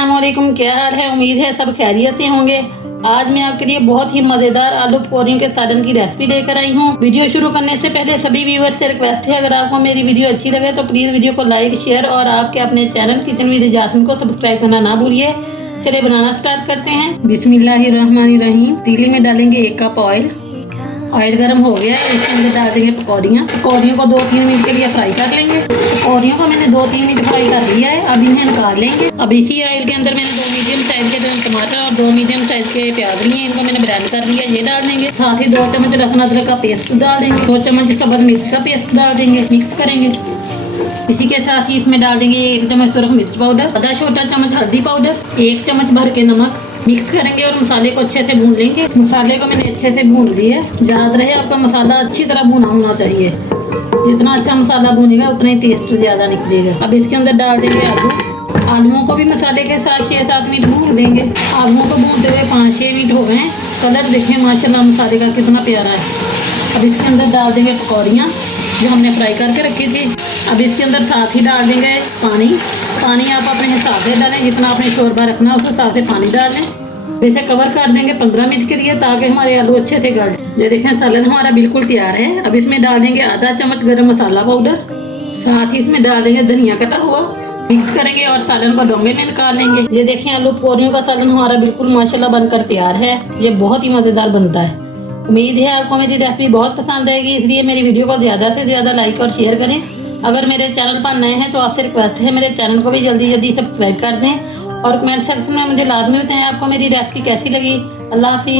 अस्सलाम वालेकुम। क्या हाल है? उम्मीद है सब खैरियत से होंगे। आज मैं आपके लिए बहुत ही मज़ेदार आलू पकौड़ियों के सालन की रेसिपी लेकर आई हूँ। वीडियो शुरू करने से पहले सभी व्यूअर्स से रिक्वेस्ट है, अगर आपको मेरी वीडियो अच्छी लगे तो प्लीज़ वीडियो को लाइक, शेयर और आपके अपने चैनल किचन विद जास्मिन को सब्सक्राइब करना ना भूलिए। चलिए बनाना स्टार्ट करते हैं। बिस्मिल्लाहिर्रहमानिर्रहीम। तीली में डालेंगे 1 कप ऑयल। ऑयल गर्म हो गया है, इसके अंदर डाल देंगे पकौड़ियाँ। पकौड़ियों को 2-3 मिनट के लिए फ्राई कर लेंगे। पकौड़ियों को मैंने 2-3 मिनट फ्राई कर लिया है, अब इन्हें निकाल लेंगे। अब इसी ऑयल के अंदर मैंने 2 मीडियम साइज के टमाटर और 2 मीडियम साइज के प्याज लिए, इनको मैंने ब्लेंड कर लिया, ये डाल देंगे। साथ ही 2 चम्मच लहसुन अदरक का पेस्ट डाल देंगे, 2 चम्मच सब्ज मिर्च का पेस्ट डाल देंगे, मिक्स करेंगे। इसी के साथ ही इसमें डाल देंगे 1 चम्मच सुरख मिर्च पाउडर, आधा छोटा चम्मच हल्दी पाउडर, 1 चम्मच भर के नमक। मिक्स करेंगे और मसाले को अच्छे से भून लेंगे। मसाले को मैंने अच्छे से भून लिया है। याद रहे आपका मसाला अच्छी तरह भुना होना चाहिए। जितना अच्छा मसाला भूनेगा उतना ही टेस्ट ज़्यादा निकलेगा। अब इसके अंदर डाल देंगे आलू। आलूओं को भी मसाले के साथ 6-7 मिनट भून लेंगे। आलूओं को भूनते हुए 5-6 मिनट हो गए। कलर देखें माशाल्लाह मसाले का कितना प्यारा है। अब इसके अंदर डाल देंगे पकौड़ियाँ जो हमने फ्राई करके रखी थी। अब इसके अंदर साथ ही डाल देंगे पानी। पानी आप अपने हिसाब से डालें, जितना आपने शोरबा रखना है उस हिसाब से पानी डाल लें। इसे कवर कर देंगे 15 मिनट के लिए, ताकि हमारे आलू अच्छे से गल जाए। ये देखें सालन हमारा बिल्कुल तैयार है। अब इसमें डाल देंगे आधा चम्मच गरम मसाला पाउडर, साथ ही इसमें डाल देंगे धनिया कटा हुआ। मिक्स करेंगे और सालन को डोंगे में निकाल लेंगे। ये देखें आलू पकौड़ियों का सालन हमारा बिल्कुल माशाल्लाह बनकर तैयार है। ये बहुत ही मज़ेदार बनता है। उम्मीद है आपको मेरी रेसिपी बहुत पसंद आएगी, इसलिए मेरी वीडियो को ज़्यादा से ज़्यादा लाइक और शेयर करें। अगर मेरे चैनल पर नए हैं तो आपसे रिक्वेस्ट है मेरे चैनल को भी जल्दी जल्दी सब्सक्राइब कर दें और कमेंट सेक्शन में मुझे लाजमी बताएं आपको मेरी रेसिपी कैसी लगी। अल्लाह हाफिज़।